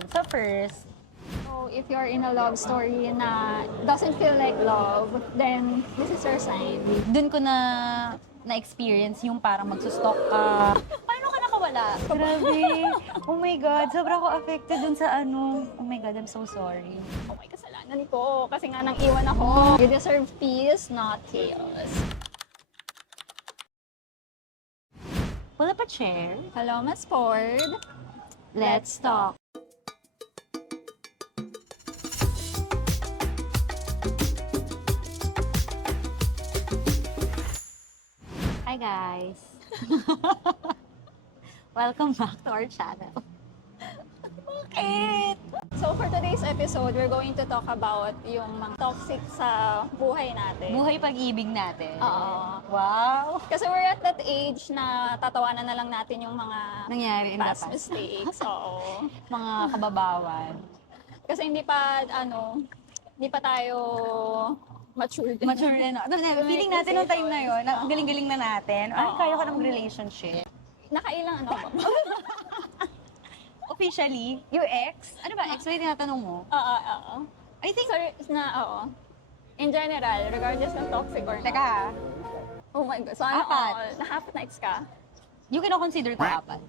So first, So if you're in a love story na doesn't feel like love, then this is your sign. dun ko na-experience yung parang magsustalk ka. Paano ka nakawala? Grabe. Oh my God. Sobrang ako affected dun sa ano. Oh my God, I'm so sorry. Oh my kasalanan ko kasi nga nang iwan ako. You deserve peace, not chaos. Pull up a chair. Hello, Miss Ford. Let's talk. Hi guys. Welcome back to our channel. Bakit? So for today's episode, we're going to talk about yung mga toxic sa buhay natin. Buhay pag-ibig natin. Oo. Wow. Kasi we're at that age na tatawanan na lang natin yung mga Nangyari in the past past. mistakes. Oo. Mga kababawan. Kasi hindi pa tayo matured. Mature na. Feeling natin nung time na yun, ang galing-galing na natin. Ay, Oo. kaya ko ng relationship. Nakailang ano ba? Officially, yung ex, ano ba, ex ba yung tinatanong mo? Oo. I think, Sorry, oo. In general, regardless ng toxic or not. teka, Oh my God. So ano, Apat. na-half na ex ka? you can consider ko apat.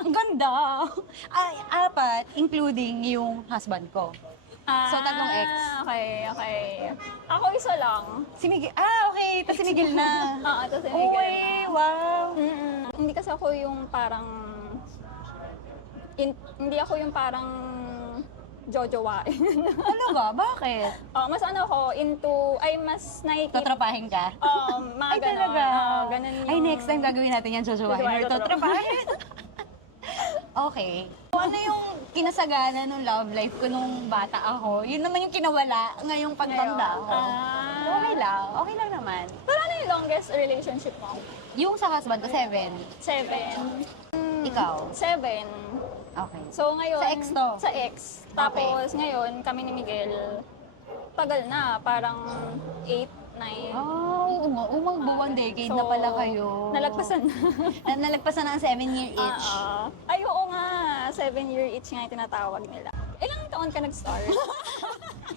Ang ganda! Ay, apat, including yung husband ko. So, tatlong ex. Okay. Ako isa lang. Si Miguel, okay, tapos si Miguel na. Oo, tapos si Miguel Uy, na. wow. Hindi kasi ako yung parang... hindi ako yung parang jojowain. Ano ba? Bakit? Mas ano ako, mas nakikita... Tatrapahin ka? Mga Ay, ganon. talaga? Ganon yung... Ay, next time gagawin natin yan, Joshua. Jojowain, Or tatrapahin. Okay. So, ano yung kinasagana ng love life ko nung bata ako? Yun naman yung kinawala ngayong pagtanda ko. So, okay lang. Okay lang naman. Pero ano yung longest relationship mo? Yung sa husband ko, 7. 7. Ikaw? 7. Okay. So ngayon... Sa ex to? Sa ex. Tapos ngayon, kami ni Miguel, tagal na. Parang 8, 9. Oh, umang decade na pala kayo. Nalagpasan na. Nalagpasan na ang 7-year each. Ay, oo nga. 7-year each nga yung tinatawag nila. Ilang taon ka nag-start?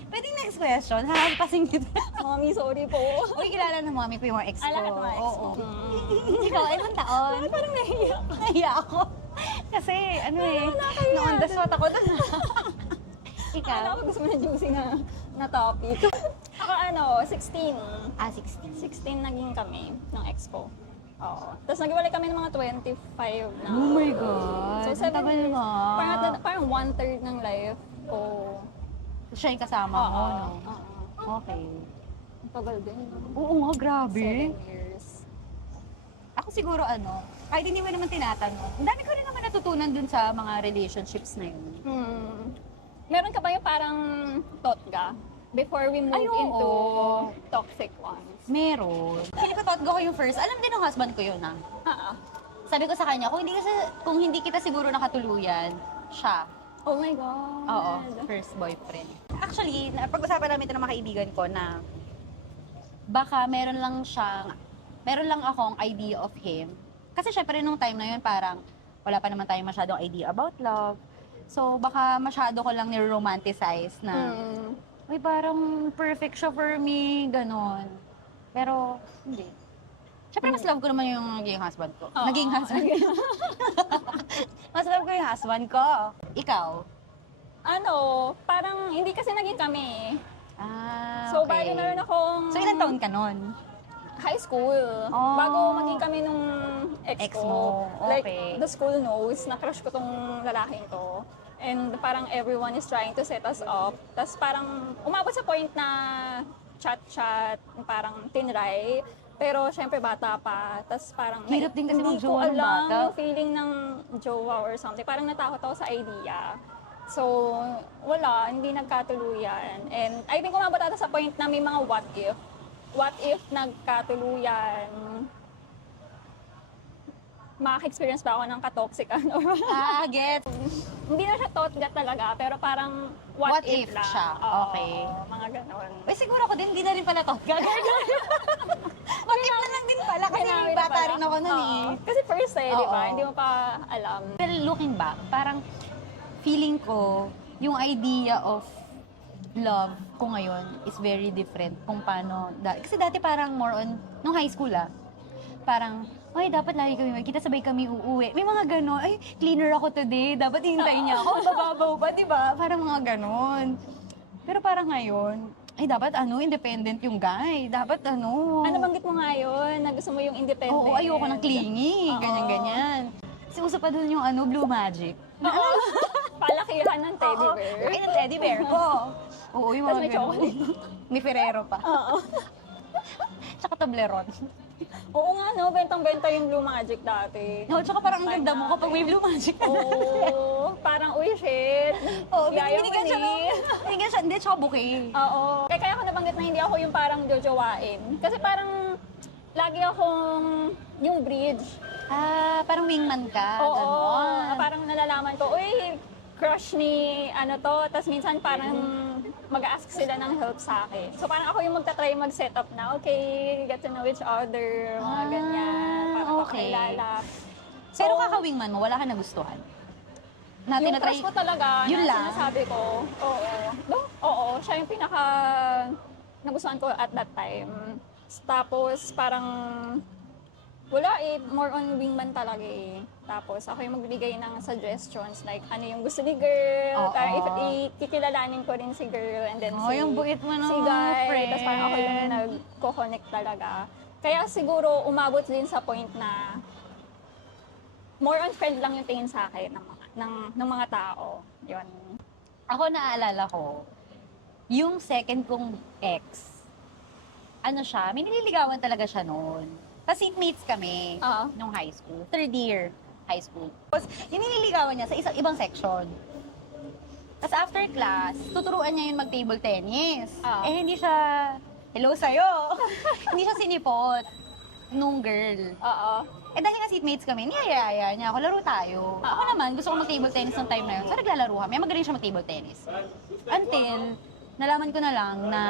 Pwedeng next question. Hahagpasin kita. Mommy, sorry po. Uy, kilala ng mami ko yung mga ex ko. Lahat mga ex Oo. mo. Ikaw, ilang taon? Parang nahiya. Nahiya ako. Kasi, noon the spot ako doon. Ikaw? Akala ko gusto mo na juicy na topic. Ako 16. 16. 16 naging kami ng ex ko. Oo. Tapos naghiwalay kami ng mga 25 na. Oh my God. So, Ang tagal nga. Parang 1/3 ng life ko. Siya yung kasama mo, no? Oo. Okay. Ang tagal din. Oo nga, grabe. 7 years. Ako siguro kahit hindi mo naman tinatanong, ang dami ko rin naman natutunan dun sa mga relationships na yun. Meron ka ba yung parang totga before we move Ay, oo. into toxic ones? Meron. Hindi ko thought ko yung first. Alam din ng husband ko yun, Sabi ko sa kanya, kung hindi kita siguro nakatuluyan, siya. Oh my God. Oo, first boyfriend. Actually, pag-usapan namin ito ng mga kaibigan ko na baka meron lang akong idea of him. Kasi syempre nung time na yun parang wala pa naman tayong masyadong idea about love. So baka masyado ko lang niromanticize na uy, parang perfect siya for me, ganon. Pero hindi. Syempre mas love ko naman yung naging husband ko. Oo. Naging husband ko. Mas love ko yung husband ko. Ikaw? Parang hindi kasi naging kami. okay. So, bali meron akong... So, ilang taon ka nun? High school. Oh. Bago maging kami nung ex Ex ko. mo, Like, okay. the school knows na crush ko tong lalaking to. And parang everyone is trying to set us up. Tapos parang umabot sa point na chat-chat, parang tinry. Pero syempre bata pa. Tapos parang Hirap din kasi hindi mag-jowa ko ng alam bata. yung feeling ng jowa or something. Parang natakot ako sa idea. So, wala, hindi nagkatuluyan. And I think umabot ata sa point na may mga what if. What if nagkatuluyan? Maka-experience ba ako ng katoxican? Get. Hindi na siya totga talaga, pero parang What if lang. siya? Oo, Okay. mga ganon. Uy, siguro ako din, hindi na rin pala to. What if na lang din pala, kasi Kailangan na bata pala. rin ako nun Oo. Kasi first di ba? Oo. Hindi mo pa alam. Well, looking back, parang feeling ko, yung idea of love ko ngayon is very different kung paano. Kasi dati parang more on, nung high school parang, ay, dapat lagi kami magkita, sabay kami uuwi. May mga ganon, ay, cleaner ako today, dapat hintayin niya ako, bababaw pa, di ba? Parang mga ganon. Pero parang ngayon, ay, dapat independent yung guy. Dapat Ano banggit mo nga yun? Na gusto mo yung independent? Oo, ayoko ng clingy, Oo. ganyan-ganyan. Kasi uso pa dun yung Blue Magic. Oo. Palakihan ng teddy bear. Ay, ng teddy bear ko. Oo, yung Tapos mga may ganon. chocolate. May Ferrero pa. Oo. Tsaka Toblerone. Oo nga, no? Bentang-benta yung Blue Magic dati. No, tsaka parang ang ganda mo kapag may Blue Magic ka na. Oo. Parang, uy, shit. Oo, Yayaw binigyan siya ni. binigyan siya, hindi, tsaka bouquet. Oo. Kaya ako nabanggit na hindi ako yung parang jojowain. Kasi parang, lagi akong yung bridge. Parang wingman ka, Oo. ganon. Parang nalalaman ko, uy, crush ni ano to. Tapos minsan parang mag-ask sila ng help sa akin. So parang ako yung magta-try mag-set up na, okay, get to know each other, mga ganyan. Para okay. pakilala. Pero kaka-wingman mo, wala ka nagustuhan? Na Yung tinatry, crush ko talaga, yun na lang? sinasabi ko, oo. Oo, siya yung pinaka nagustuhan ko at that time. Tapos parang wala more on wingman talaga Tapos ako yung magbibigay ng suggestions like ano yung gusto ni girl, Oo. parang ikikilalanin ko rin si girl and then yung buit mo si ng guy. friend. Tapos parang ako yung nagko-connect talaga. Kaya siguro umabot din sa point na more on friend lang yung tingin sa akin ng mga tao. Yun. Ako naaalala ko, yung second kong ex, may nililigawan talaga siya noon. Kasi seatmates kami Oo. nung high school. Third year high school. Tapos, yung nililigawan niya sa isang ibang section. Tapos after class, tuturuan niya yun mag-table tennis. Oo. Hindi siya, hello sa'yo. Hindi siya sinipot nung girl. Oo. Dahil nga seatmates kami, niyayaya niya ako, laro tayo. Ako naman, gusto ko mag-table tennis ng time na yun. So, naglalaro kami. Magaling siya mag-table tennis. Until, nalaman ko na lang na,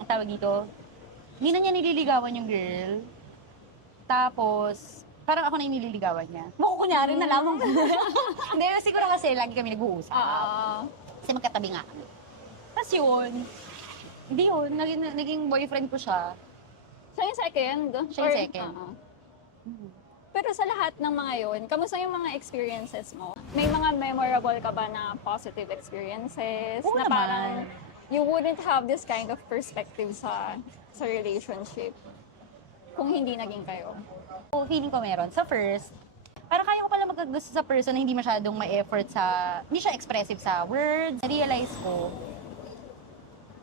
ang tawag dito, hindi na niya nililigawan yung girl. Tapos, parang ako na yung nililigawan niya. Kunyari na lamang. Hindi, siguro kasi lagi kami nag-uusap. Oo. Kasi magkatabi nga kami. Tapos yun, naging boyfriend ko siya. Siya yung second? Siya yung second. Oo. Pero sa lahat ng mga yun, kamusta yung mga experiences mo? May mga memorable ka ba na positive experiences? Oo na naman. parang you wouldn't have this kind of perspective sa relationship kung hindi naging kayo? So, feeling ko meron. Sa first, parang kaya ko pala magkagusto sa person na hindi masyadong ma-effort hindi siya expressive sa words. Na-realize ko,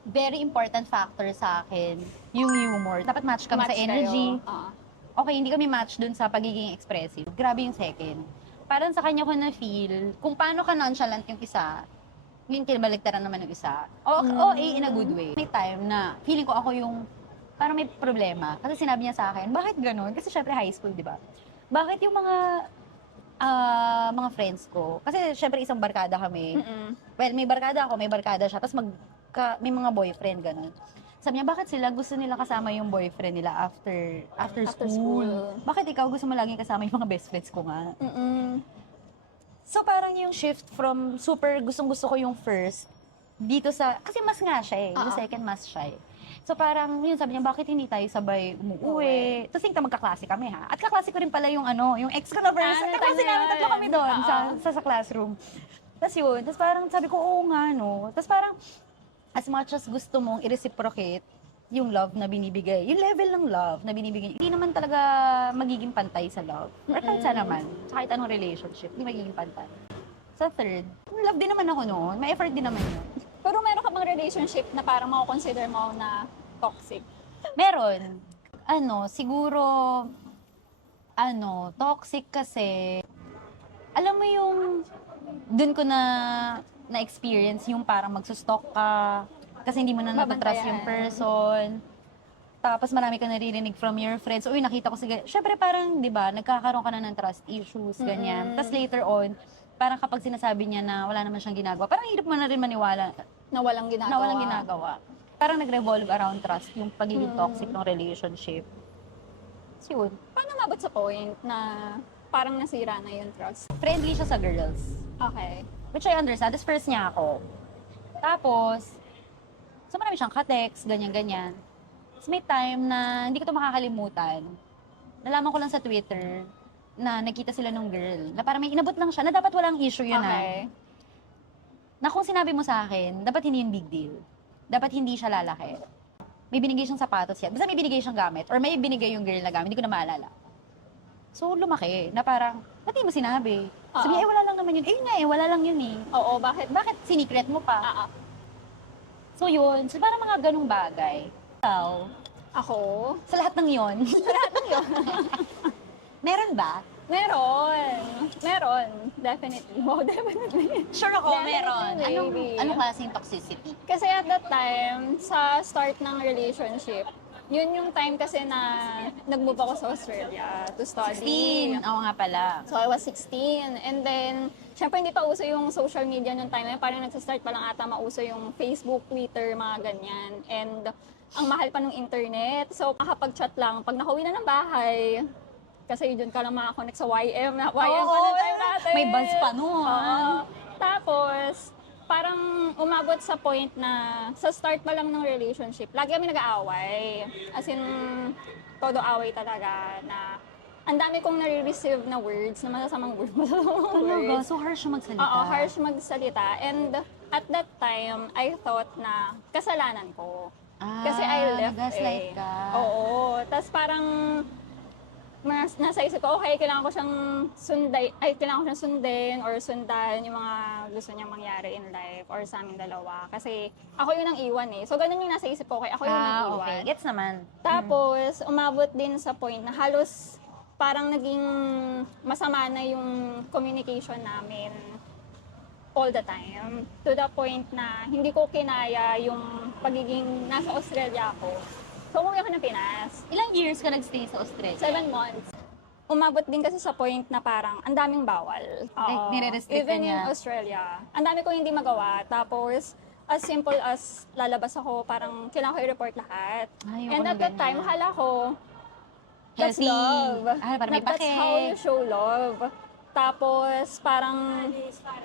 very important factor sa akin, yung humor. Dapat match kami sa Match energy. kayo. Oo. Okay, hindi kami match dun sa pagiging expressive. Grabe yung second. Parang sa kanya ko na-feel, kung paano ka nonchalant yung isa, yung kinabaligtaran naman yung isa. In a good way. May time na feeling ko ako yung parang may problema. Kasi sinabi niya sa akin, bakit ganun? Kasi syempre high school, di ba? Bakit yung mga friends ko? Kasi syempre isang barkada kami. Mm-mm. Well, may barkada ako, may barkada siya. Tapos may mga boyfriend, ganun. Sabi niya, bakit sila gusto nila kasama yung boyfriend nila after school? Bakit ikaw gusto mo laging kasama yung mga best friends ko nga? Mm-mm. So parang yung shift from super gustong-gusto ko yung first, dito kasi mas nga siya yung Oo. second mas siya So parang yun, sabi niya, bakit hindi tayo sabay umuwi? Tapos yung magkaklase kami At kaklase ko rin pala yung yung ex ko na person. Kaklase namin, tatlo kami doon sa classroom. Tapos yun, tapos parang sabi ko, oo nga no. Tapos parang, as much as gusto mong i-reciprocate yung love na binibigay, yung level ng love na binibigay, hindi naman talaga magiging pantay sa love. Or kahit saan naman, sa kahit anong relationship, hindi magiging pantay. Sa third, love din naman ako noon. May effort din naman yun. Pero meron ka bang relationship na parang mako-consider mo na toxic? Meron. Siguro, toxic kasi, alam mo yung, dun ko na-experience yung parang magsustalk ka, kasi hindi mo na natatrust yung person. Tapos marami ka naririnig from your friends. Uy, nakita ko syempre parang, di ba, nagkakaroon ka na ng trust issues, ganyan. Tapos later on, parang kapag sinasabi niya na wala naman siyang ginagawa, parang hirap mo na rin maniwala Na walang ginagawa? na walang ginagawa. Parang nag-revolve around trust, yung pagiging toxic ng relationship. So, yun. Paano mabot sa point na parang nasira na yung trust? Friendly siya sa girls. Okay. Which I understand. Tapos first niya ako. Tapos, so marami siyang ka-text, ganyan-ganyan. Tapos may time na hindi ko to makakalimutan. Nalaman ko lang sa Twitter na nakita sila nung girl. Na parang may inabot lang siya na dapat walang issue yun Okay. na kung sinabi mo sa akin, dapat hindi yung big deal. Dapat hindi siya lalaki. May binigay siyang sapatos yan. Basta may binigay siyang gamit or may binigay yung girl na gamit, hindi ko na maalala. So, lumaki na parang, ba't di mo sinabi? Sabi niya, wala lang naman yun. Eh, yun nga eh, wala lang yun eh. Oo, bakit? Bakit sinikret mo pa? So, yun. So, parang mga ganung bagay. So, Ako? sa lahat ng yun. Meron ba? Meron. Definitely. Wow, definitely. Sure ako, Definitely, meron. maybe. Anong klaseng toxicity? Kasi at that time, sa start ng relationship, yun yung time kasi na nag-move ako sa Australia to study. 16. Oo nga pala. So I was 16. And then, syempre hindi pa uso yung social media nung time na yun. Parang nagsa-start pa lang ata mauso yung Facebook, Twitter, mga ganyan. And ang mahal pa ng internet. So makapag-chat lang. Pag nakauwi na ng bahay, kasi doon ka lang makakonect sa YM. YM pa na time natin. May buzz pa nun. Oo. Tapos, parang umabot sa point na sa start pa lang ng relationship, lagi kami nag-aaway. As in, todo away talaga na ang dami kong nare-receive na words, na masasamang words. Talaga? So harsh yung magsalita? Oo, harsh magsalita. And at that time, I thought na kasalanan ko. Kasi I left nag-gaslight ka. Oo. Tapos parang nasa isip ko, okay, kailangan ko siyang sundin or sundan yung mga gusto niyang mangyari in life or sa aming dalawa. Kasi ako yun ang iwan eh. So, ganun yung nasa isip ko, okay, ako yun ang iwan. Okay. Gets naman. Tapos, umabot din sa point na halos parang naging masama na yung communication namin all the time. To the point na hindi ko kinaya yung pagiging nasa Australia ako. So, umuwi ako ng Pinas. Ilang years ka nagstay sa Australia? 7 months. Umabot din kasi sa point na parang ang daming bawal. Oo. nire-restrict ka Even in niya? Australia. Ang dami ko hindi magawa. Tapos, as simple as lalabas ako, parang kailangan ko i-report lahat. Ay, And ayoko at that ng time, ganyan. hala ko, that's Healthy. love. Parang may That's pake. how you show love. Tapos, parang,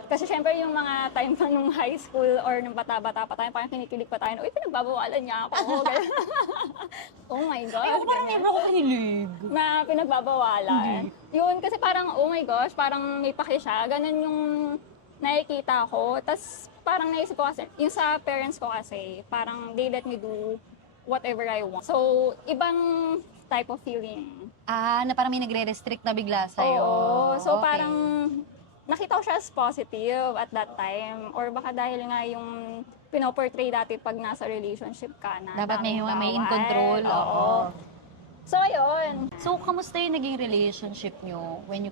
kasi syempre yung mga time pa nung high school or nung bata-bata pa tayo, parang kinikilig pa tayo, uy, pinagbabawalan niya ako. Oh my God. Ay, ako parang ganyan. never ako kinilig. Na pinagbabawalan. Yun, kasi parang, oh my gosh, parang may pake siya. Ganun yung nakikita ko. Tapos, parang naisip ko kasi, yung sa parents ko kasi, parang they let me do whatever I want. So, ibang type of feeling. Na parang may nagre-restrict na bigla sa'yo. Oo. So, Okay. parang nakita ko siya as positive at that time. Or baka dahil nga yung pinoportray dati pag nasa relationship ka na. Dapat may daming in bawal. control. Oo. So, ayun. So, kamusta yung naging relationship nyo when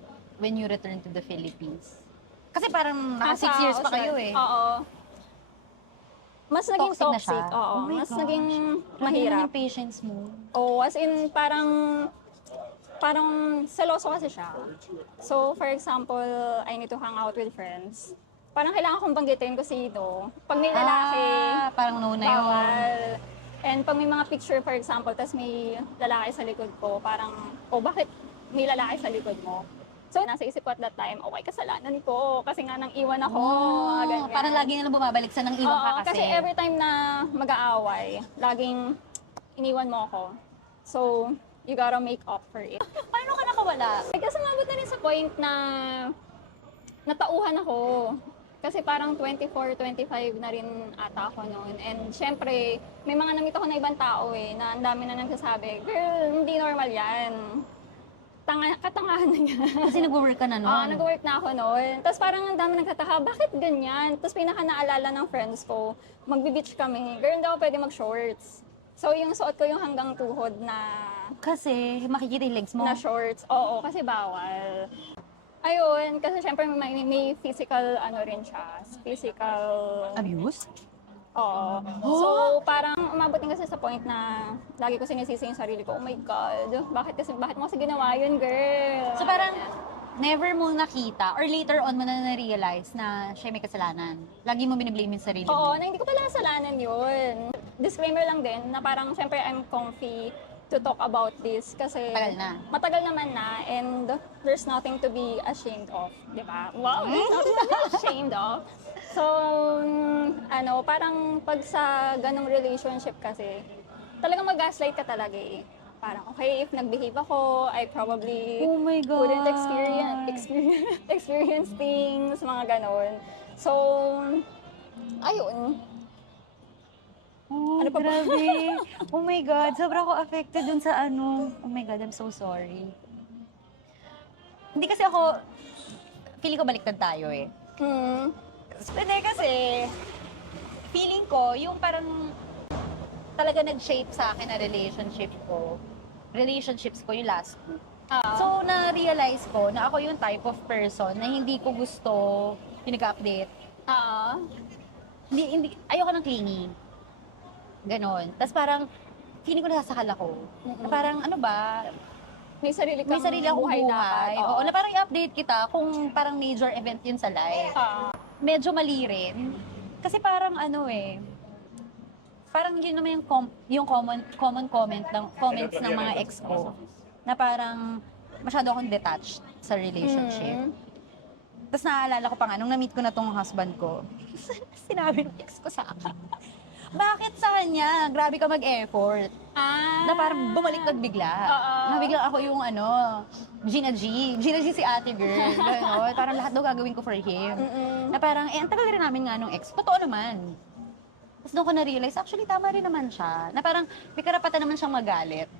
you return to the Philippines? Kasi parang naka 6 years pa kayo eh. Oo. Mas naging Toxic na toxic. siya? Oo. Oh my Mas gosh. naging Grabe naman mahirap. yung patience mo. Oo, as in parang seloso kasi siya. So, for example, I need to hang out with friends. Parang kailangan kong banggitin ko sino. Pag may lalaki, Parang no na yun. bawal. And pag may mga picture, for example, tas may lalaki sa likod ko, parang, bakit may lalaki sa likod mo? So, nasa isip ko at that time, okay, kasalanan ko. Kasi nga nang iwan ako. mga ganyan. Parang lagi na lang bumabalik sa nang iwan ka Oo, kasi. kasi every time na mag-aaway, laging iniwan mo ako. So, you gotta make up for it. Paano ka nakawala? Kasi umabot na rin sa point na natauhan ako. Kasi parang 24, 25 na rin ata ako noon. And syempre, may mga namit ako na ibang tao na ang dami na nagsasabi, girl, hindi normal yan. Katangahan na yan. Kasi nag-work ka na Oo, noon. nag-work na ako noon. Tapos parang ang dami nagtataka, bakit ganyan? Tapos pinaka naalala ng friends ko, magbe-beach kami. Girl, hindi ako pwede mag-shorts. So yung suot ko yung hanggang tuhod na Kasi makikita yung legs mo. na shorts. Oo, kasi bawal. Ayun, kasi syempre may physical ano rin siya. Physical... Abuse? Oo. So, parang umabot din kasi sa point na lagi ko sinisisi yung sarili ko, oh my God, bakit mo kasi ginawa yun, girl? So parang never mo nakita or later on mo na na-realize na siya may kasalanan. Lagi mo biniblame yung sarili Oo, mo. na hindi ko pala kasalanan yun. Disclaimer lang din na parang syempre I'm comfy to talk about this kasi Tagal na. matagal naman na and there's nothing to be ashamed of, di ba? Wow, there's nothing to be ashamed of. So, parang pag sa ganong relationship kasi, talagang mag-gaslight ka talaga eh. Parang, okay, if nag-behave ako, I probably Oh my God. wouldn't experience things, mga ganon. So, ayun. Oh, Ano pa ba? grabe. Oh my God, sobrang ako affected dun sa ano. Oh my God, I'm so sorry. Hindi kasi ako, feeling ko baliktad tayo eh. Hmm. Hindi kasi, feeling ko, yung parang talaga nag-shape sa akin na relationships ko yung last two. So, na-realize ko na ako yung type of person na hindi ko gusto pinag-update. Hindi, ayoko ng clingy. Ganon. Tapos parang, feeling ko nasasakal ako. Na parang, ano ba, May sarili kang may sarili akong buhay. dapat. Oo, na parang i-update kita kung parang major event yun sa life. Medyo mali rin. Kasi parang parang yun naman yung common comments ng mga ex ko. Na parang, masyado akong detached sa relationship. Tapos naaalala ko pa nga, nung na-meet ko na tong husband ko, sinabi ng ex ko sa akin, bakit sa kanya? Grabe ka mag-effort. Na parang bumaliktad bigla. Na biglang ako yung Gina G si ate girl. Gano'n. Parang lahat daw gagawin ko for him. Na parang, ang tagal rin namin nga nung ex. Totoo naman. Tapos doon ko na-realize, actually tama rin naman siya. Na parang may karapatan naman siyang magalit.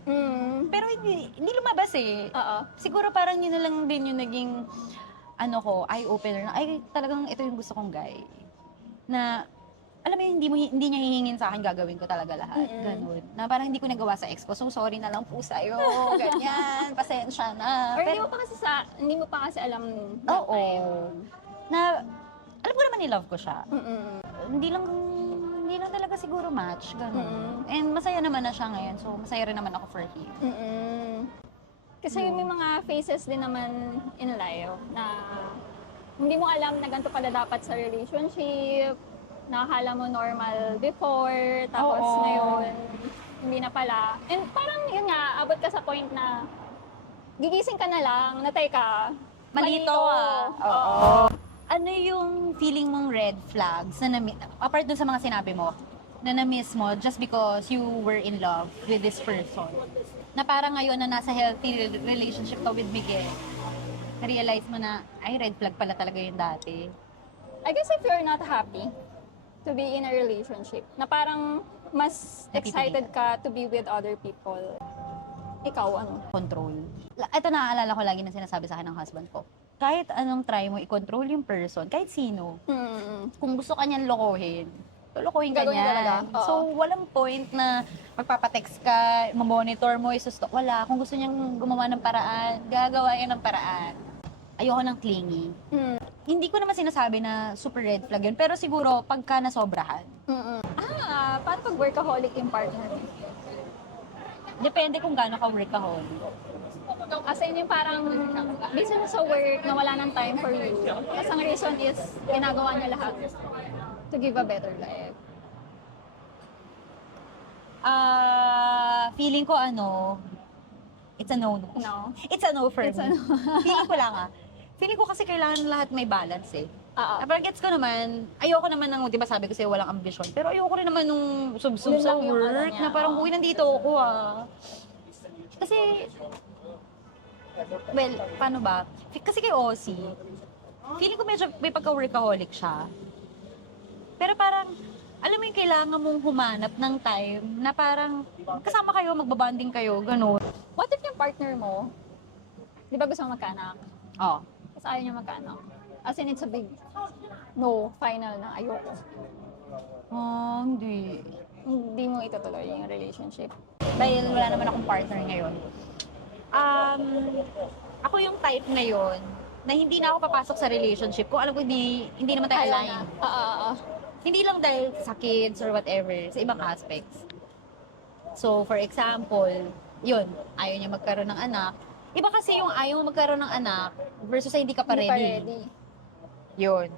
Pero hindi lumabas eh. Siguro parang yun na lang din yung naging eye-opener na, ay talagang ito yung gusto kong guy. Na alam mo yun, hindi niya hihingin sa akin, gagawin ko talaga lahat. Ganun. Na parang hindi ko nagawa sa ex ko. So, sorry na lang po sa'yo. Ganyan. Pasensya na. Or Pero, hindi mo pa kasi alam oo. Na, alam ko naman ni-love ko siya. Hindi lang talaga siguro match. Ganun. And masaya naman na siya ngayon. So, masaya rin naman ako for him. Kasi may mga phases din naman in life na hindi mo alam na ganito pala dapat sa relationship. Nakakala mo normal before, tapos ngayon, hindi na pala. And parang yun nga, abot ka sa point na gigising ka na lang, na teka, Malito Oo. Ano yung feeling mong red flags na apart dun sa mga sinabi mo, na na-miss mo just because you were in love with this person? Na parang ngayon na nasa healthy relationship ka with Miguel, na-realize mo na, ay, red flag pala talaga yung dati. I guess if you're not happy to be in a relationship, na parang mas excited ka to be with other people. Ikaw, ano? Control. Ito naaalala ko lagi na sinasabi sa akin ng husband ko. Kahit anong try mo i-control yung person, kahit sino, kung gusto ka niyan lokohin, lolokohin ka Gagawin niyan. talaga. Oo. So, walang point na magpapatext ka, mamonitor mo, isustok. Wala. Kung gusto niyang gumawa ng paraan, gagawa yan ng paraan. Ayoko ng clingy. Hindi ko naman sinasabi na super red flag yun, pero siguro pagka nasobrahan. Paano pag workaholic yung partner mo? Depende kung gaano ka workaholic. As in yung parang busy na sa work na wala nang time for you. Tapos ang reason is ginagawa niya lahat to give a better life. Feeling ko it's a no-no. No? It's a no for It's me. a no. Feeling ko lang Feeling ko kasi kailangan lahat may balance eh. Parang gets ko naman, ayoko naman ng, di ba sabi ko sa'yo, walang ambisyon. Pero ayoko rin naman nung sub-sub Yun sa lang yung work, niya, na parang, uy, nandito ako Kasi, well, paano ba? Kasi kay Aussie, feeling ko medyo may pagka-workaholic siya. Pero parang, alam mo yung kailangan mong humanap ng time na parang kasama kayo, magbabanding kayo, gano'n. What if yung partner mo, di ba gusto mo magkaanak? Oh. Tapos ayaw niya magkaanak. As in, it's a big no, final na ayoko. Hindi. Hindi mo itutuloy yung relationship. Dahil wala naman akong partner ngayon. Ako yung type ngayon na hindi na ako papasok sa relationship kung alam ko hindi naman tayo Ayaw align. na. Hindi lang dahil sa kids or whatever, sa ibang aspects. So, for example, yun, ayaw niya magkaroon ng anak. Iba kasi yung ayaw magkaroon ng anak versus sa hindi ka pa Hindi pa ready. ready. Yun.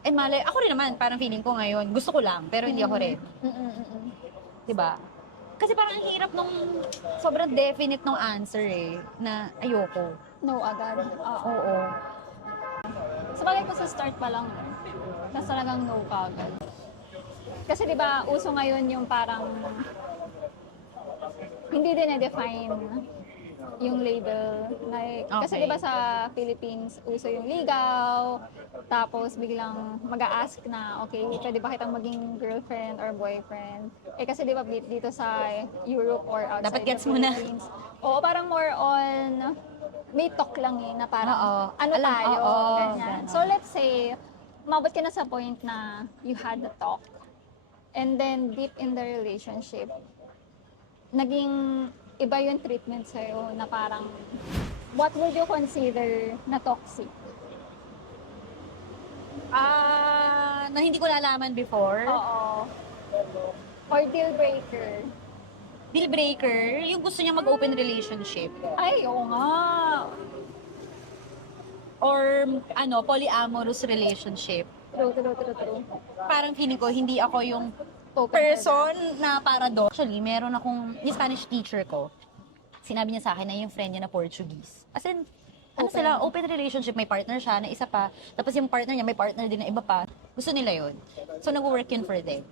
And malay, ako rin naman, parang feeling ko ngayon, gusto ko lang, pero hindi ako ready. Diba? Kasi parang ang hirap nung sobrang definite nung answer eh, na ayoko. No agad. Oo. Oo. Sa bagay ko sa start pa lang, tas talagang no ka agad. Kasi di ba uso ngayon yung parang hindi din na-define yung label. Like, kasi Okay. di ba sa Philippines, uso yung ligaw, tapos biglang mag-a-ask na, okay, pwede ba kitang maging girlfriend or boyfriend? Eh kasi di ba dito sa Europe or outside Dapat gets the mo na. Philippines, oo, parang more on, may talk lang eh, na parang, Oo. ano Alam, tayo, oo, ganyan. ganon. So let's say, umabot ka na sa point na you had the talk, and then deep in the relationship, naging iba yung treatment sa'yo na parang, what would you consider na toxic? Na hindi ko nalaman before. Oo. Or deal breaker? Deal breaker, yung gusto niya mag-open relationship. Ay, oo nga. Or polyamorous relationship. True. Parang feeling ko, hindi ako yung Open person na para doon. Actually, meron akong, yung Spanish teacher ko, sinabi niya sa akin na yung friend niya na Portuguese. As in, open relationship, may partner siya na isa pa, tapos yung partner niya, may partner din na iba pa. Gusto nila yun. So, nag-work yun for them.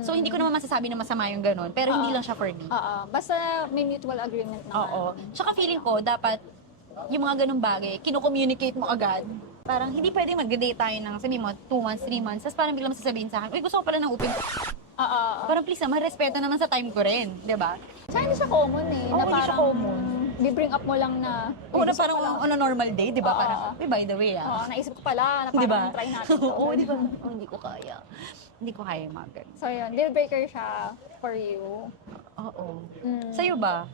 So, hindi ko naman masasabi na masama yung ganun, pero hindi lang siya for me. Basta may mutual agreement naman. Oo. Tsaka feeling ko, dapat, yung mga ganung bagay, kino-communicate mo agad. Parang hindi pwede mag-date tayo ng, sabi mo, 2 months, 3 months, tapos parang biglang sasabihin sa akin, uy, gusto ko pala ng open. Parang please naman, respeto naman sa time ko rin, di ba? Tsaka hindi siya common eh. Oo, na hindi siya parang, common. Bibring up mo lang na, Oo, na parang on a normal day, di ba? Oo. Parang, uy, by the way, naisip ko pala na Di parang ba? try natin to. Oo, di ba? Oh, hindi ko kaya. Hindi ko kaya yung mga ganun. So yun, deal breaker siya for you. Oo. Mm. Sa'yo ba?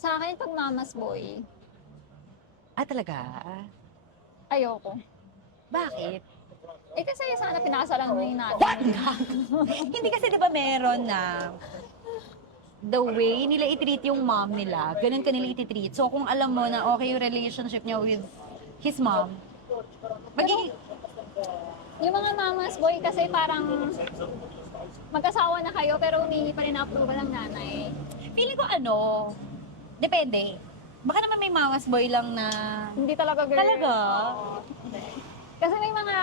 Sa akin, pag mama's boy, Talaga? ayoko. Bakit? Eh kasi sana pinakasalan mo yung natin. Hindi kasi di ba meron na the way nila i-treat yung mom nila, ganun ka nila i-treat. So kung alam mo na okay yung relationship niya with his mom, magiging... Yung mga mama's boy kasi parang magkasawa na kayo pero humingi pa rin ng approval ng nanay. Feeling ko depende. Baka naman may mama's boy lang na... Hindi talaga girl. Talaga? Oo. Kasi may mga,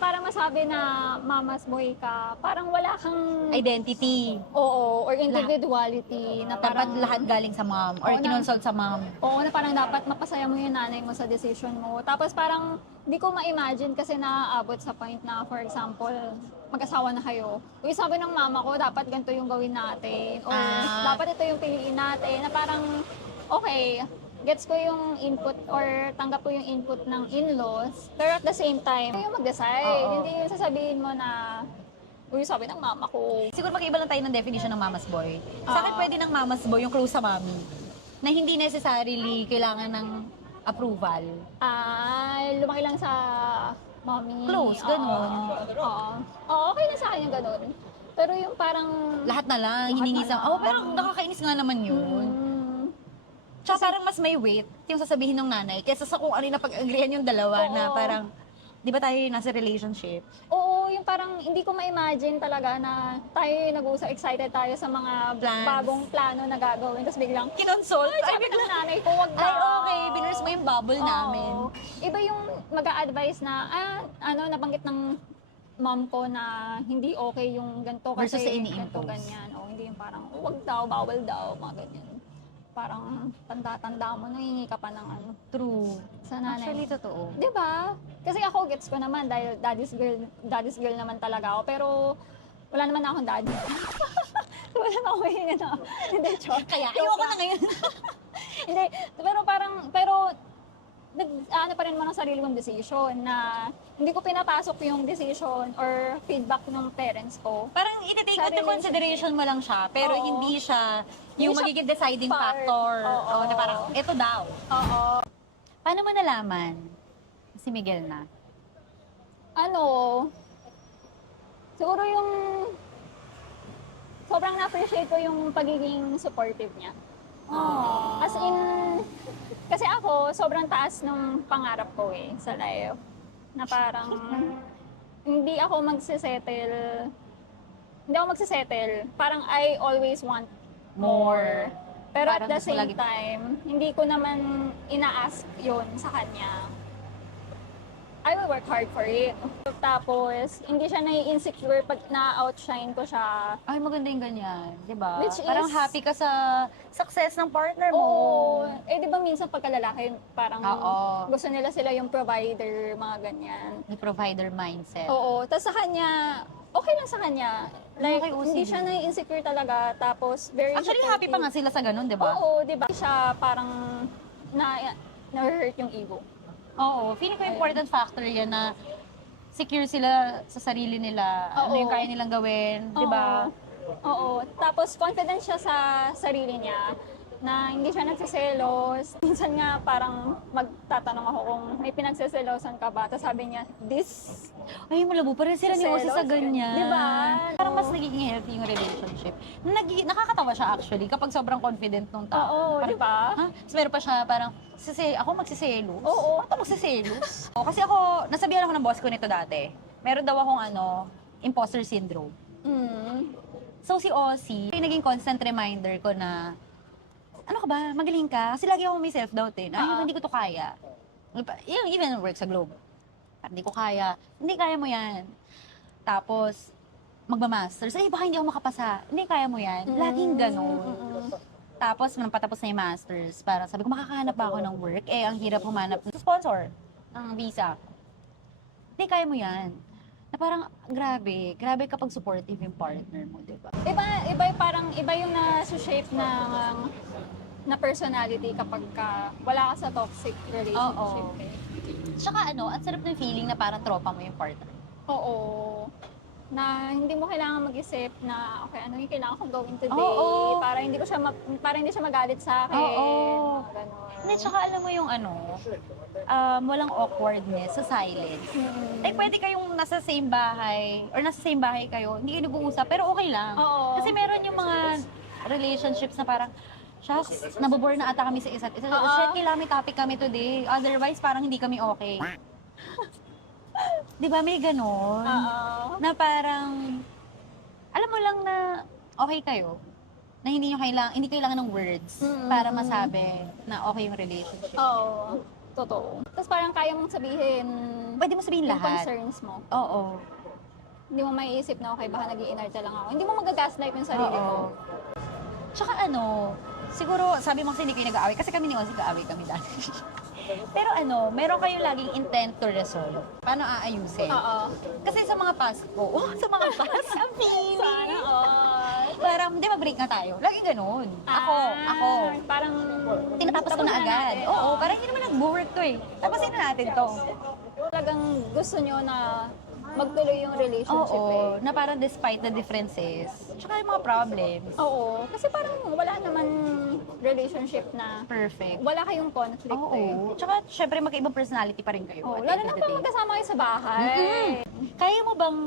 parang masabi na mama's boy ka, parang wala kang... Identity. Oo, or individuality na Dapat parang... lahat galing sa mom or Oo, kinonsult sa mom. Oo, na parang dapat mapasaya mo yung nanay mo sa decision mo. Tapos parang di ko ma-imagine kasi naaabot sa point na, for example, mag-asawa na kayo. Uy, sabi ng mama ko, dapat ganito yung gawin natin. Or dapat ito yung piliin natin. Na parang, okay, gets ko yung input or tanggap ko yung input ng in-laws. Pero at the same time, kayo mag-decide. Oo. Hindi yung sasabihin mo na, uy, sabi ng mama ko. Siguro mag-iba lang tayo ng definition ng mama's boy. Sa akin pwede ng mama's boy yung close sa mommy. Na hindi necessarily kailangan ng approval. Lumaki lang sa mommy. Close, ganun. Oo. Oo, okay na sa akin yung ganun. Pero yung parang... Lahat na lang, hiningi na sa... lang. pero nakakainis nga naman yun. Tsaka parang mas may weight yung sasabihin ng nanay kaysa sa kung ano yung napag-agreean yung dalawa na Oo. parang, di ba tayo nasa relationship? Oo, yung parang hindi ko ma-imagine talaga na tayo yung nag-uusap, excited tayo sa mga Plans. bagong plano na gagawin. Tapos biglang, Kinonsult? ay, sabi ng nanay ko, wag Ay, daw. okay, binurse mo yung bubble namin. Oo. Iba yung mag-a-advise na, nabanggit ng mom ko na hindi okay yung ganito kasi Versus sa ganito, ini-impose. ganyan. O hindi yung parang, wag daw, bawal daw, mga ganyan. Parang tanda-tanda mo, nangingi ka pa ng True. sa nanay. Actually, totoo. Di ba? Kasi ako, gets ko naman dahil daddy's girl naman talaga ako. Pero wala naman na akong daddy. Wala na ako hihinga na. Hindi, joke. Kaya, Joke ayoko lang. na ngayon. Hindi, pero ano pa rin mo ng sarili kong decision na hindi ko pinapasok yung decision or feedback ng parents ko. Parang iti-take Sa into consideration mo lang siya, pero Oo. hindi siya yung Hindi siya magiging deciding part. factor. Oo. Na parang, ito daw. Oo. Paano mo nalaman si Miguel na? Siguro yung sobrang na-appreciate ko yung pagiging supportive niya. As in, kasi ako, sobrang taas ng pangarap ko sa life. Na parang, hindi ako magsisettle. Parang I always want more. Pero Parang at the gusto mo same lagi- time, hindi ko naman ina-ask yun sa kanya. I will work hard for it. Tapos, hindi siya nai-insecure pag na-outshine ko siya. Ay, maganda yung ganyan, di ba? Which Parang is- happy ka sa success ng partner mo. Oo. Eh, di ba minsan pagkalalaki, parang Oo. gusto nila sila yung provider, mga ganyan. May provider mindset. Oo. Tapos sa kanya, okay lang sa kanya. Like, Okay, hindi siya nai-insecure talaga. Tapos, very Actually, happy pa nga sila sa ganun, di ba? Oo, di ba? Siya parang na-hurt yung ego. Oo. Feeling ko important factor yan na secure sila sa sarili nila. Ano Oo. yung kaya nilang gawin, di ba? Oo. Tapos confident siya sa sarili niya na hindi siya nagsiselos. Minsan nga parang magtatanong ako kung may pinagsiselosan ka ba. Tapos sabi niya, this Ay, malabo pa rin sila ni Ose sa selos, ganyan. di ba? Parang mas nagiging healthy yung relationship. Nakakatawa siya actually kapag sobrang confident nung tao. Oo, Parang, di ba? Ha? Tapos meron pa siya parang, ako magsiselos? Oo. Ba't ako magsiselos? Kasi ako, nasabihan ako ng boss ko nito dati. Meron daw akong imposter syndrome. Mm. So si Ozzy, yung naging constant reminder ko na, ano ka ba, magaling ka? Kasi lagi ako may self-doubt eh. Ay, hindi ko to kaya. Even work sa Globe. Parang hindi ko kaya. Hindi, kaya mo yan. Tapos, magma-masters. Ay, baka hindi ako makapasa. Hindi, kaya mo yan. Laging ganun. Tapos, nung patapos na yung masters, parang sabi ko, makakahanap ba ako ng work? Eh, ang hirap humanap ng sponsor, ng visa. Hindi, kaya mo yan. Na parang, grabe kapag supportive yung partner mo, di ba? Iba yung na-shape na personality kapag wala ka sa toxic relationship. Oo. Tsaka ang sarap ng feeling na parang tropa mo yung partner. Oo. Na hindi mo kailangan mag-isip na, okay, ano yung kailangan kong gawin today? Oo. Para hindi siya magalit sa akin. Oo. Mga ganon. Hindi, tsaka alam mo yung walang awkwardness sa silence. Eh, pwede kayong nasa same bahay, or nasa same bahay kayo, hindi kayo nag-uusap, pero okay lang. Oo. Kasi meron yung mga relationships na parang, shucks, nabobore na ata kami sa isa't isa. Oo. Shit, kailangan may topic kami today. Otherwise, parang hindi kami okay. Di ba, may ganon? Oo. Na parang, alam mo lang na okay kayo. Na hindi kailangan ng words para masabi na okay yung relationship. Oo. Totoo. Tapos parang kaya mong sabihin Pwede mo sabihin yung lahat. concerns mo. Oo. Hindi mo maiisip na, okay, baka nag-i-inarte lang ako. Hindi mo mag-gaslight yung sarili mo. Tsaka siguro sabi mo kasi hindi kayo nag-aaway. Kasi kami ni Ozzy nag-aaway kami dati. Pero meron kayong laging intent to resolve. Paano aayusin? Oo. Kasi sa mga past ko, sa mga past, ang feeling. Sana all. Parang, di ba break na tayo? Lagi ganun. Ako. Parang Tinatapos ko na tapos agad. natin. Oo, parang hindi naman nag-work to eh. Tapusin na natin to. Talagang gusto nyo na magtuloy yung relationship Oo, na parang despite the differences. Tsaka yung mga problems. Oo. Kasi parang wala naman relationship na Perfect. wala kayong conflict eh. Oo. Tsaka, syempre, magkaibang personality pa rin kayo. Oo. at the Lalo end na of the pag day. magkasama kayo sa bahay. Kaya mo bang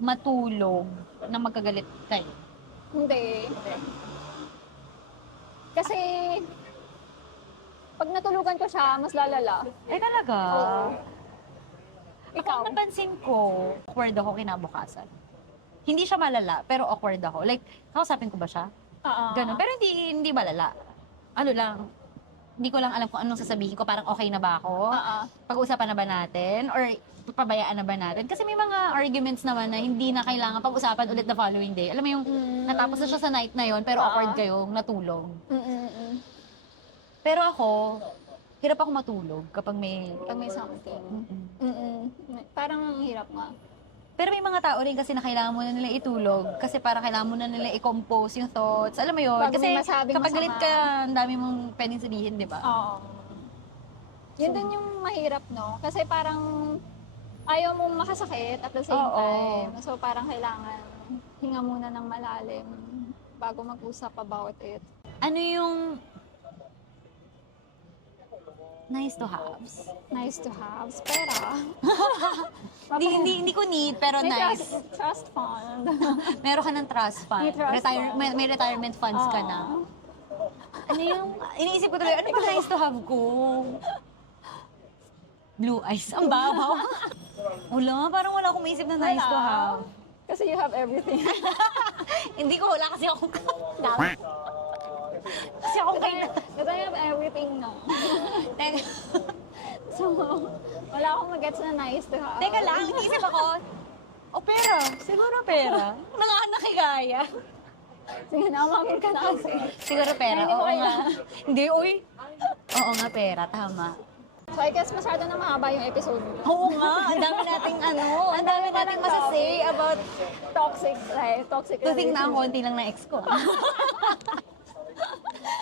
matulog na magkagalit kayo? Hindi. Kasi pag natulugan ko siya, mas lalala. Ay, talaga? Oo. Ikaw? Ikaw? Napansin ko, awkward ako kinabukasan. Hindi siya malala, pero awkward ako. Like, kausapin ko ba siya? Oo. Ganun. Pero hindi malala. Ano lang, hindi ko lang alam kung anong sasabihin ko. Parang okay na ba ako? Oo. Pag-usapan na ba natin? Or pabayaan na ba natin? Kasi may mga arguments naman na hindi na kailangan pag-usapan ulit the following day. Alam mo yung natapos na siya sa night na yon pero awkward kayong natulog. Mm-mm. Pero ako, hirap ako matulog kapag may... Pag may something. Mm-mm. Mm-mm. Parang ang hirap nga. Pero may mga tao rin kasi na kailangan mo na nila itulog kasi parang kailangan mo na nila i-compose yung thoughts. Alam mo yun? Bago Kasi may masabing kapag galit masama. ka, ang dami mong pwedeng sabihin, di ba? Oo. Yun din yung mahirap, no? Kasi parang ayaw mong makasakit at the same Oo. time. So parang kailangan hinga muna ng malalim bago mag-usap about it. Ano yung nice to haves? Nice to have. Pera. Hindi ko need, pero May nice. trust fund. Meron ka ng trust fund. May trust fund. May retirement funds ka na. Ano yung, iniisip ko tuloy, ano ba nice to have ko? Blue eyes. Ang babaw. Wala, parang wala akong maisip na nice to Wala. have. Kasi you have everything. Hindi ko, wala kasi akong kasi akong kailangan. Because I have everything now. Teka, So, wala akong mag-gets na nice to have. teka lang, isip ako, pera. Siguro pera. Mga anak kaya. Sige na, umamin ka na kasi. Siguro pera, Hindi mo oo kaya. nga. Hindi, uy. Oo nga, pera, tama. So, I guess masyado na mahaba yung episode. Oo nga, ang dami nating ang dami nating masasay about Toxic life, toxic to think na ang relationship. konti lang na ex ko.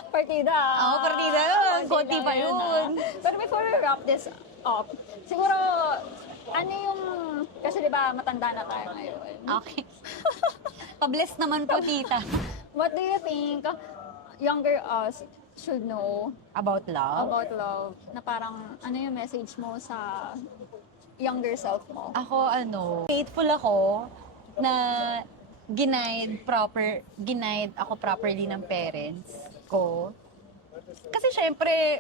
Partida. Oo, partida yun. Konti lang pa yun. Pero before we wrap this up, siguro, ano yung, kasi di ba matanda na tayo ngayon. Okay. Pabless naman po, tita. What do you think younger us should know About love? about love? Na parang, ano yung message mo sa younger self mo? Ako, faithful ako na ginaid ako properly ng parents ko. Kasi syempre,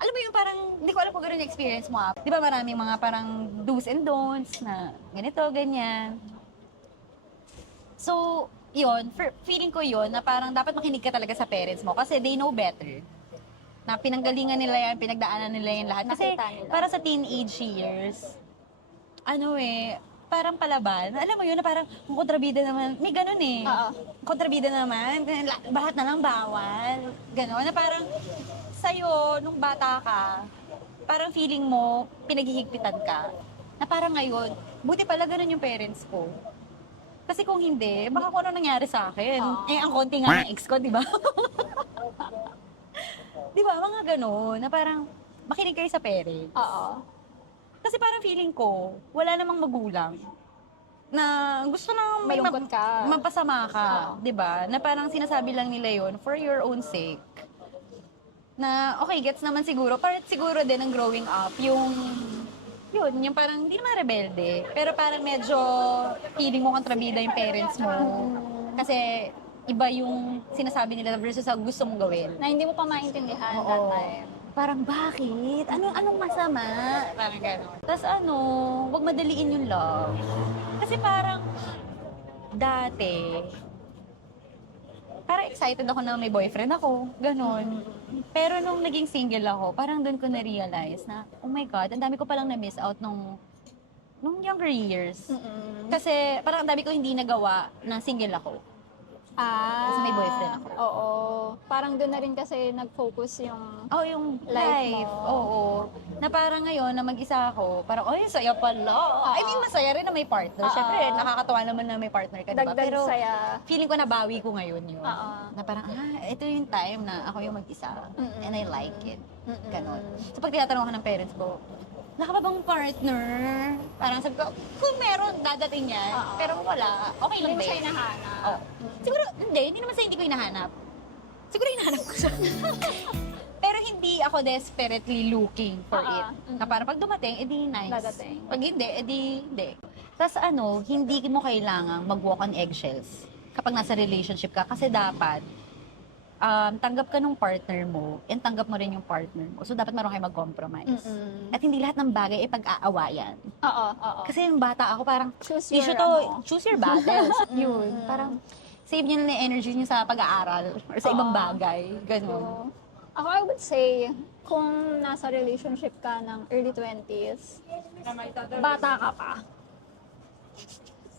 alam mo yung parang, hindi ko alam kung gano'n yung experience mo. Di ba maraming mga parang do's and don'ts na ganito, ganyan. So, yun, feeling ko yun na parang dapat makinig ka talaga sa parents mo kasi they know better. Na pinanggalingan nila yan, pinagdaanan nila yan lahat. Kasi Nakita nila. para sa teenage years, parang palaban. Alam mo yun, na parang kung kontrabida naman, may ganun eh. Oo. Kontrabida naman, bahat na lang bawal. Ganon, na parang sa'yo, nung bata ka, parang feeling mo, pinaghihigpitan ka. Na parang ngayon, buti pala ganun yung parents ko. Kasi kung hindi, baka kung ano nangyari sa akin. Ang konti nga ng ex ko, di ba? Di ba, mga ganun, na parang makinig kayo sa parents. Oo. Kasi parang feeling ko, wala namang magulang na gusto na may Malungkot ka. mapasama ka, Oo. 'di ba? Na parang sinasabi lang nila 'yon for your own sake. Na okay, gets naman siguro, part siguro din ng growing up, yung parang hindi naman rebelde, pero parang medyo feeling mo kontrabida yung parents mo. Kasi iba yung sinasabi nila versus sa gusto mong gawin. Na hindi mo pa maintindihan that time. Parang bakit? Anong masama? Parang gano'n. Tapos wag madaliin yung love. Kasi parang dati, parang excited ako na may boyfriend ako. Ganon. Pero nung naging single ako, parang doon ko na-realize na, oh my God, ang dami ko palang na-miss out nung younger years. Kasi parang ang dami ko hindi nagawa na single ako. Kasi may boyfriend ako. Oo. Parang doon na rin kasi nag-focus yung Yung Life life. mo. Oo. Na parang ngayon, na mag-isa ako, parang, saya pala. I mean, masaya rin na may partner. Oo. Siyempre, nakakatuwa naman na may partner ka, diba? dagdag Pero saya. feeling ko nabawi ko ngayon yun. Oo. Na parang, ito yung time na ako yung mag-isa. Mm-mm. And I like it. Mm-mm. Ganon. So pag tinatanong ako ng parents ko, wala ka ba bang partner? Parang sabi ko, kung meron, dadating yan. Oo. Pero kung wala, okay lang Hindi mo din. siya hinahanap. Oh. Siguro, hindi naman sa hindi ko hinahanap. Siguro hinahanap ko siya. Pero hindi ako desperately looking for it. Na parang pag dumating, edi nice. Dadating. Pag hindi, edi hindi. Tapos hindi mo kailangang mag-walk on eggshells kapag nasa relationship ka. Kasi dapat, tanggap ka ng partner mo and tanggap mo rin yung partner mo. So, dapat meron kayo mag-compromise. Mm-mm. At hindi lahat ng bagay ay pag-aawayan. Oo. Kasi yung bata ako, parang, Choose issue your, to, choose your battles. Yun. Mm. Parang, save nyo na yung energy nyo sa pag-aaral or sa ibang Oo. bagay. Ganun. So, ako, I would say, kung nasa relationship ka ng early 20s, bata ka pa.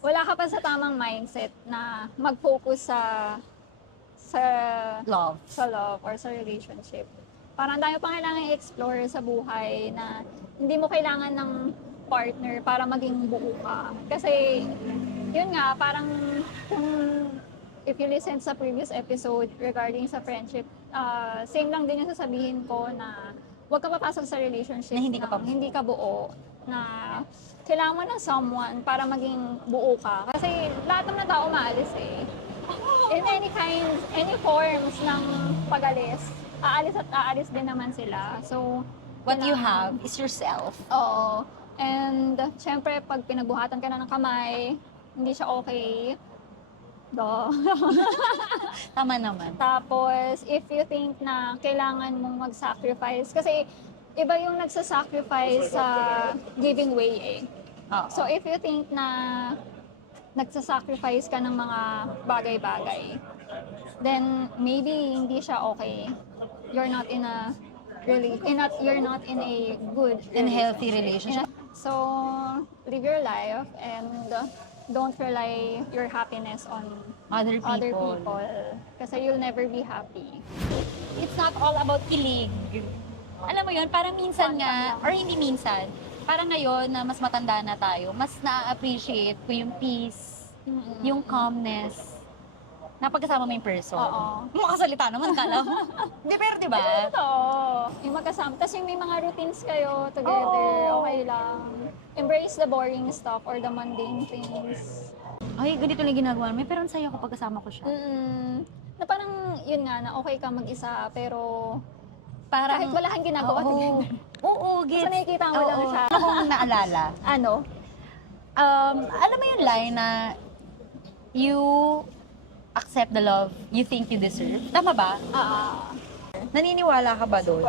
Wala ka pa sa tamang mindset na mag-focus sa Love. love or sa relationship. Parang dami pang kailangan i-explore sa buhay na hindi mo kailangan ng partner para maging buo ka. Kasi, yun nga, parang kung if you listen sa previous episode regarding sa friendship, same lang din yung sasabihin ko na huwag ka papasok sa relationship Na hindi ka nang hindi ka buo, na kailangan mo ng someone para maging buo ka. Kasi lahat ng tao maalis eh. In any forms ng pag-alis, aalis at aalis din naman sila. So, What you kailangan- have is yourself. Oo. And, syempre, pag pinagbuhatan ka na ng kamay, hindi siya okay. Tama naman. Tapos, if you think na kailangan mong mag-sacrifice, kasi iba yung nagsasacrifice sa giving way eh. Oo. So, if you think na nagsasacrifice ka ng mga bagay-bagay, then maybe hindi siya okay. You're not in a you're not in a good In healthy relationship. So live your life and don't rely your happiness on Other people. other people kasi you'll never be happy. It's not all about kilig. Alam mo yun, parang minsan nga, or hindi minsan, parang ngayon na mas matanda na tayo, mas na-appreciate ko yung peace, yung calmness, na pagkasama mo yung person. Oo. Makasalita naman, kala mo. Di, pero di ba? Ito, yung magkasama. Tapos yung may mga routines kayo together, Oo. okay lang. Embrace the boring stuff or the mundane things. Ay, ganito lang ginagawa namin, pero ang saya ko pagkasama ko siya. Na parang, yun nga, na okay ka mag-isa, pero Parang, kahit wala kang ginagawa Oo, together. oo, gets. Basta nakikita mo lang Oo. siya. Ano kong naalala? Ano? Alam mo yung line na you accept the love you think you deserve? Tama ba? Naniniwala ka ba doon?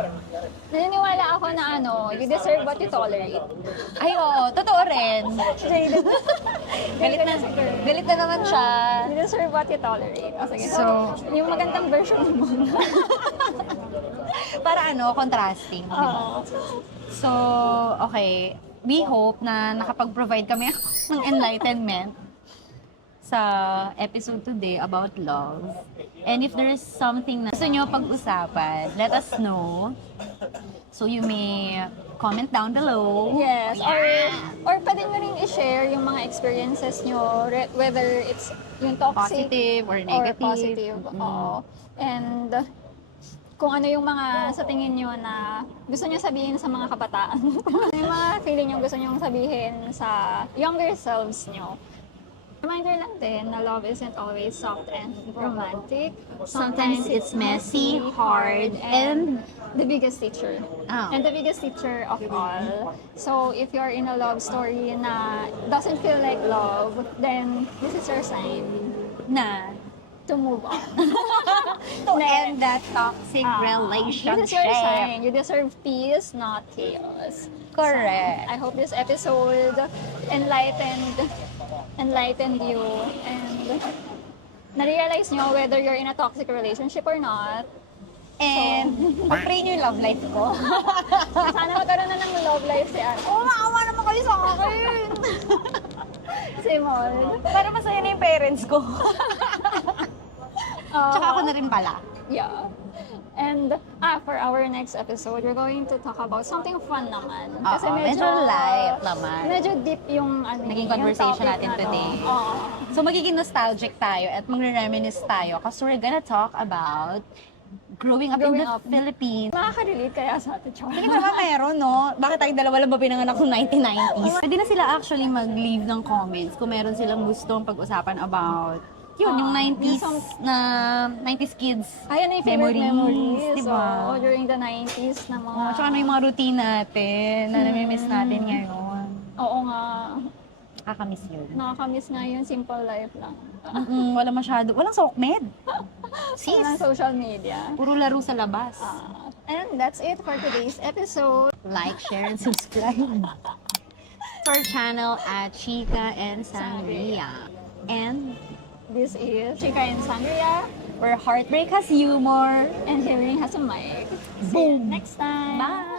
Naniniwala ako na you deserve what you tolerate. Ay, oo. Totoo rin. Galit na naman siya. You deserve what you tolerate. O, sige. So- yung magandang version mo. Para contrasting. di ba? Oo. So, okay. We hope na nakapag-provide kami ng enlightenment sa episode today about love. And if there is something na gusto nyo pag-usapan, let us know. So you may comment down below. Yes, or pwede nyo rin i-share yung mga experiences nyo, whether it's yung toxic Positive or negative. or positive. Oo. And kung ano yung mga sa tingin nyo na gusto nyo sabihin sa mga kabataan. Yung mga feeling nyo gusto nyo sabihin sa younger selves nyo. Reminder lang din na love isn't always soft and romantic. Sometimes it's messy, hard, and the biggest teacher. Oh. And the biggest teacher of all. So if you're in a love story na doesn't feel like love, then this is your sign na to move on. to end that toxic This relationship. is your sign. You deserve peace, not chaos. Correct. I hope this episode enlightened you and na-realize nyo whether you're in a toxic relationship or not. And pag-pray nyo yung love life ko. Sana magkaroon na ng love life si Ana. Oo, maawa naman kayo sa akin. Simon. Para masaya na yung parents ko. Tsaka ako na rin pala. Yeah. And for our next episode, we're going to talk about something fun naman. Kasi medyo light naman. Medyo deep yung Naging yung conversation topic natin na to. today. Oo. So magiging nostalgic tayo at magre-reminisce tayo kasi we're gonna talk about growing up in Growing the up. Philippines. Makaka-relate kaya sa atin, Chong. Hindi ko naman meron, no? Bakit tayong dalawa lang ba pinanganak noong 1990s? Pwede na sila actually mag-leave ng comments kung meron silang gustong pag-usapan about yung 90s na 90s kids. Ayan na yung favorite memories. Diba? So, during the 90s na mga... Tsaka ano yung mga routine natin na nami-miss natin ngayon. Oo nga. Nakakamiss yun. Nakakamiss nga yun. Simple life lang. Wala masyado. Walang sokmed. Sis. Walang social media. Puro laro sa labas. And that's it for today's episode. Like, share, and subscribe to our channel at Chica and Sangria. And This is Chica and Sangria. where heartbreak has humor. And hearing has a mic. See you Boom. next time. Bye!